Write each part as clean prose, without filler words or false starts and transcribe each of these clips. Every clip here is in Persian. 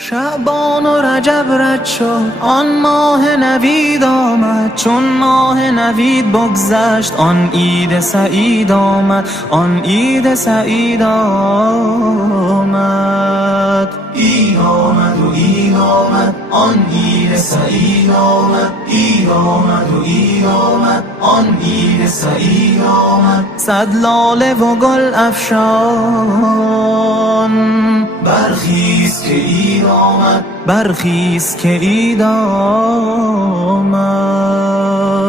شعبان و رجب رد شد، آن ماه نوید آمد. چون ماه نوید بگذشت، آن عید سعید آمد. آن عید سعید آمد. عید آمد و عید آمد، آن عید سعید آمد. عید آمد و عید آمد، آن عید سعید آمد. صد لاله و گل افشان، برخیز که عید آمد. برخیز که عید آمد.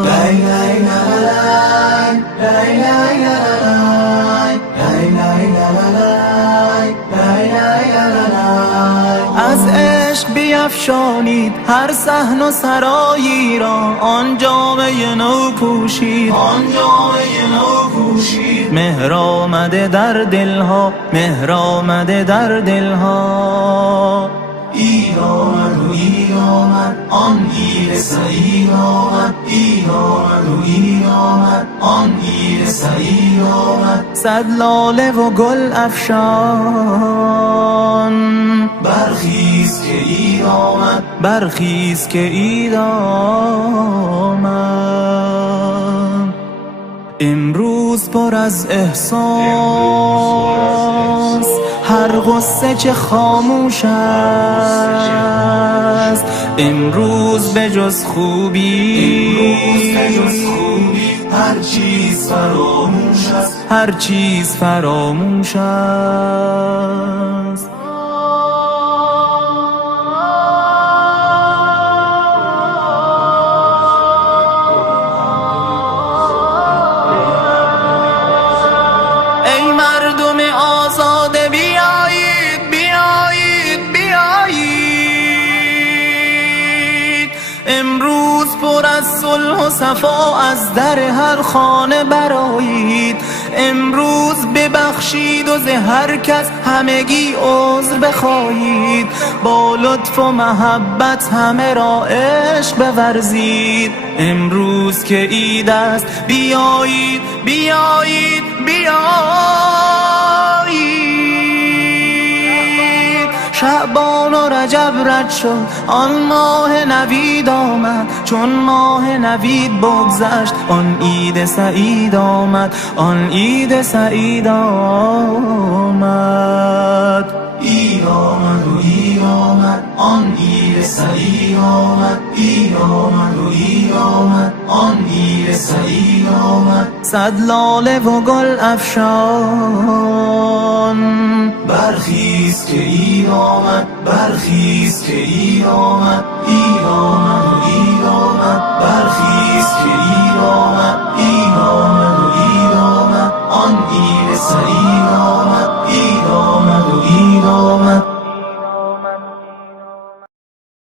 لای لای لای لای لای لای لای لای. از عشق بیفشانید هر صحن و سرایی را، آن جامه نو پوشید. آن جامه نو پوشید. مهر آمده در دلها، مهر آمده در دلها. عید آمد و عید آمد، آن عید سعید آمد. عید آمد و عید آمد، آن عید سعید آمد. صد لاله و گل افشان، برخیز که عید آمد. برخیز که عید آمد. امروز پر از احساس، هر غصه چه خاموش است. امروز به جز خوبی، هر چیز فراموش است. هر چیز فراموش است. ای مردم آزاده بیایید، بیایید، بیایید. امروز پر از صلح و صفا از در هر خانه برآیید. امروز ببخشید و ز هر کس همگی عذر بخواهید. با لطف و محبت همه را عشق بورزید. امروز که عید است بیایید، بیایید، بیایید. شعبان و رجب رد شد، آن ماه نوید آمد. چون ماه نوید بگذشت، آن عید سعید آمد. آن عید سعید آمد. عید آمد و عید آمد، آن عید سعید آمد. عید آمد و عید آمد، آن عید سعید آمد. صد لاله و گل افشان، برخیز که عید آمد. برخیز که عید آمد. عید آمد و عید